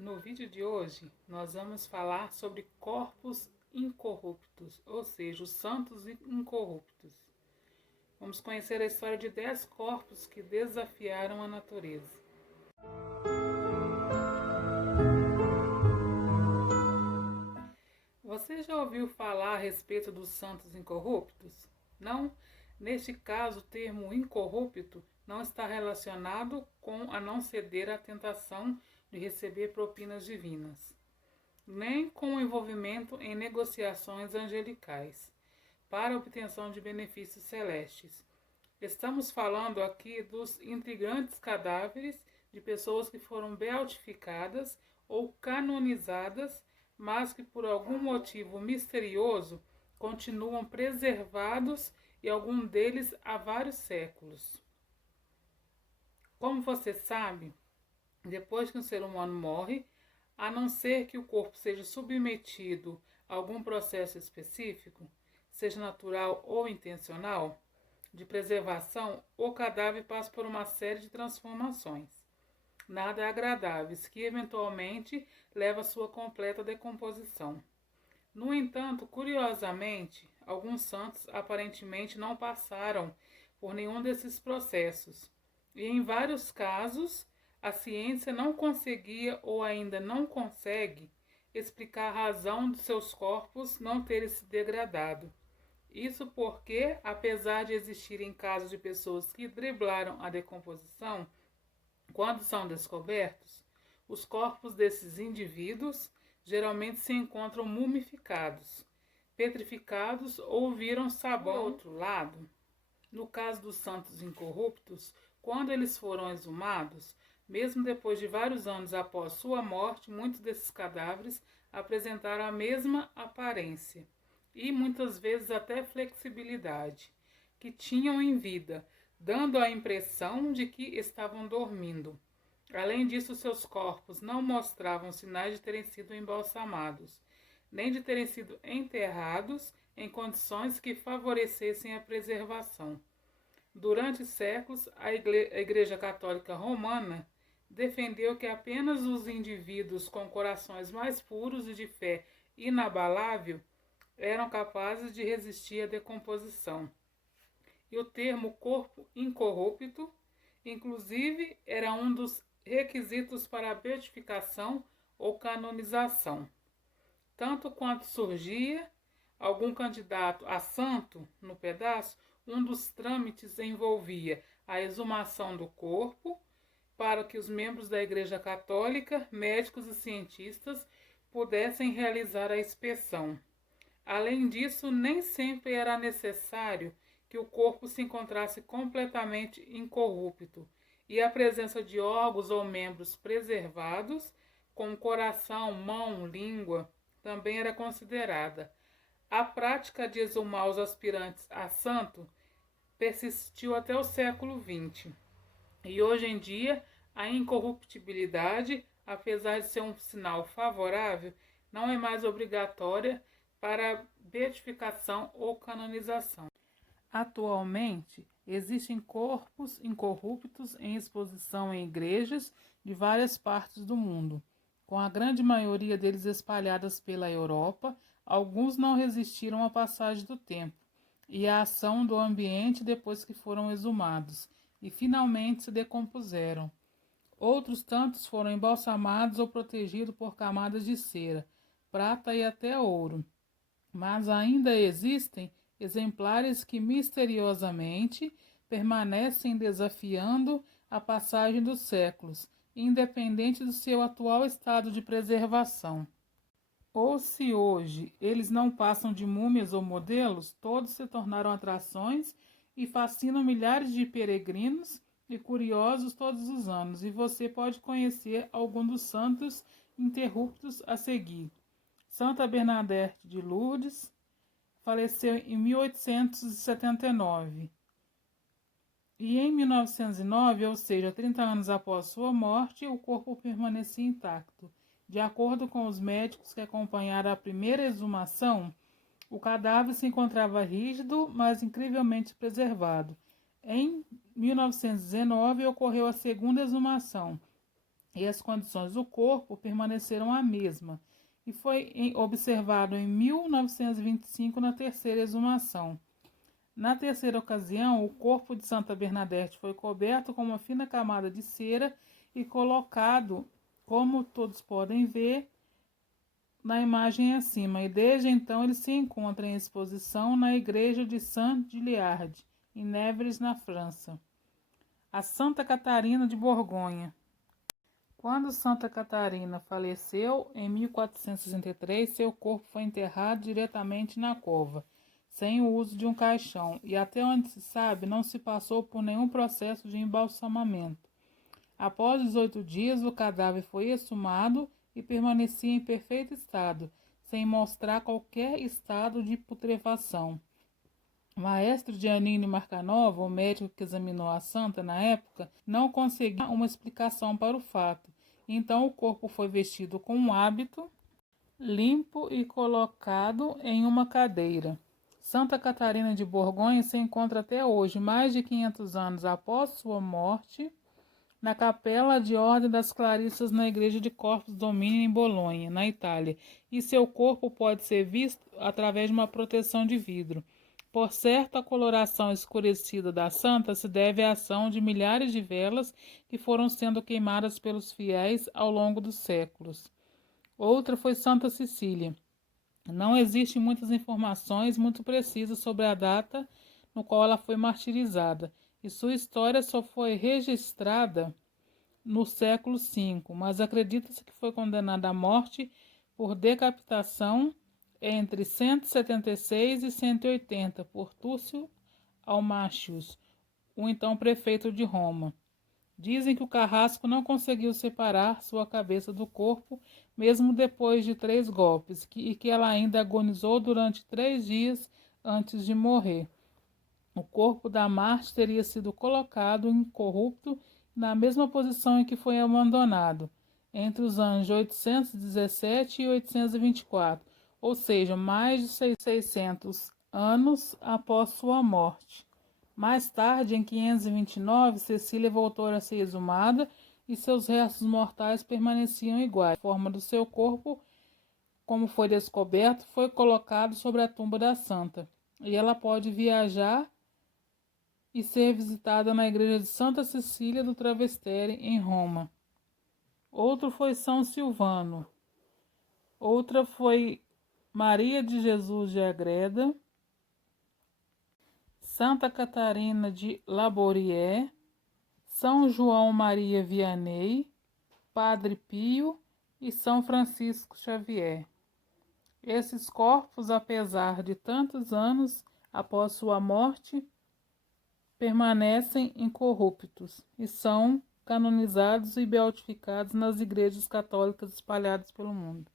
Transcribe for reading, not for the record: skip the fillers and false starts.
No vídeo de hoje, nós vamos falar sobre corpos incorruptos, ou seja, os santos incorruptos. Vamos conhecer a história de 10 corpos que desafiaram a natureza. Você já ouviu falar a respeito dos santos incorruptos? Não? Neste caso, o termo incorrupto não está relacionado com a não ceder à tentação de receber propinas divinas, nem com o envolvimento em negociações angelicais para a obtenção de benefícios celestes. Estamos falando aqui dos intrigantes cadáveres de pessoas que foram beatificadas ou canonizadas, mas que por algum motivo misterioso continuam preservados e algum deles há vários séculos. Como você sabe, depois que um ser humano morre, a não ser que o corpo seja submetido a algum processo específico, seja natural ou intencional, de preservação, o cadáver passa por uma série de transformações, nada agradáveis, que eventualmente leva à sua completa decomposição. No entanto, curiosamente, alguns santos aparentemente não passaram por nenhum desses processos, e em vários casos, a ciência não conseguia ou ainda não consegue explicar a razão de seus corpos não terem se degradado. Isso porque, apesar de existirem casos de pessoas que driblaram a decomposição, quando são descobertos, os corpos desses indivíduos geralmente se encontram mumificados, petrificados ou viram sabão. Por outro lado, no caso dos santos incorruptos, quando eles foram exumados, mesmo depois de vários anos após sua morte, muitos desses cadáveres apresentaram a mesma aparência e muitas vezes até flexibilidade que tinham em vida, dando a impressão de que estavam dormindo. Além disso, seus corpos não mostravam sinais de terem sido embalsamados, nem de terem sido enterrados em condições que favorecessem a preservação. Durante séculos, a Igreja Católica Romana defendeu que apenas os indivíduos com corações mais puros e de fé inabalável eram capazes de resistir à decomposição. E o termo corpo incorrupto, inclusive, era um dos requisitos para a beatificação ou canonização. Tanto quanto surgia algum candidato a santo no pedaço, um dos trâmites envolvia a exumação do corpo, para que os membros da Igreja Católica, médicos e cientistas pudessem realizar a inspeção. Além disso, nem sempre era necessário que o corpo se encontrasse completamente incorrupto, e a presença de órgãos ou membros preservados, como coração, mão, língua, também era considerada. A prática de exumar os aspirantes a santo persistiu até o século XX. E hoje em dia, a incorruptibilidade, apesar de ser um sinal favorável, não é mais obrigatória para beatificação ou canonização. Atualmente, existem corpos incorruptos em exposição em igrejas de várias partes do mundo, com a grande maioria deles espalhadas pela Europa. Alguns não resistiram à passagem do tempo e à ação do ambiente depois que foram exumados e finalmente se decompuseram. Outros tantos foram embalsamados ou protegidos por camadas de cera, prata e até ouro. Mas ainda existem exemplares que misteriosamente permanecem desafiando a passagem dos séculos, independente do seu atual estado de preservação. Ou se hoje eles não passam de múmias ou modelos, todos se tornaram atrações e fascinam milhares de peregrinos e curiosos todos os anos, e você pode conhecer algum dos santos interruptos a seguir. Santa Bernadette de Lourdes faleceu em 1879. E em 1909, ou seja, 30 anos após sua morte, o corpo permanecia intacto. De acordo com os médicos que acompanharam a primeira exumação, o cadáver se encontrava rígido, mas incrivelmente preservado. Em 1919 ocorreu a segunda exumação, e as condições do corpo permaneceram a mesma, e foi observado em 1925 na terceira exumação. Na terceira ocasião, o corpo de Santa Bernadette foi coberto com uma fina camada de cera e colocado, como todos podem ver, na imagem acima, e desde então ele se encontra em exposição na igreja de Saint-Gilliard, em Nevers, na França. A Santa Catarina de Borgonha. Quando Santa Catarina faleceu, em 1463, seu corpo foi enterrado diretamente na cova, sem o uso de um caixão, e até onde se sabe, não se passou por nenhum processo de embalsamamento. Após 18 dias, o cadáver foi exumado e permanecia em perfeito estado, sem mostrar qualquer estado de putrefação. Maestro Giannini Marcanova, o médico que examinou a santa na época, não conseguia uma explicação para o fato. Então o corpo foi vestido com um hábito limpo e colocado em uma cadeira. Santa Catarina de Borgonha se encontra até hoje, mais de 500 anos após sua morte, na Capela de Ordem das Clarissas na Igreja de Corpus Domini em Bolonha, na Itália, e seu corpo pode ser visto através de uma proteção de vidro. Por certo, a coloração escurecida da santa se deve à ação de milhares de velas que foram sendo queimadas pelos fiéis ao longo dos séculos. Outra foi Santa Cecília. Não existem muitas informações muito precisas sobre a data no qual ela foi martirizada, e sua história só foi registrada no século V, mas acredita-se que foi condenada à morte por decapitação entre 176 e 180 por Túcio Almácios, o então prefeito de Roma. Dizem que o carrasco não conseguiu separar sua cabeça do corpo, mesmo depois de 3 golpes, e que ela ainda agonizou durante 3 dias antes de morrer. O corpo da Marte teria sido colocado incorrupto na mesma posição em que foi abandonado, entre os anos 817 e 824, ou seja, mais de 600 anos após sua morte. Mais tarde, em 529, Cecília voltou a ser exumada e seus restos mortais permaneciam iguais. A forma do seu corpo, como foi descoberto, foi colocado sobre a tumba da santa, e ela pode viajar e ser visitada na igreja de Santa Cecília do Travestere, em Roma. Outro foi São Silvano. Outra foi Maria de Jesus de Agreda, Santa Catarina de Labourié, São João Maria Vianney, Padre Pio e São Francisco Xavier. Esses corpos, apesar de tantos anos após sua morte, permanecem incorruptos e são canonizados e beatificados nas igrejas católicas espalhadas pelo mundo.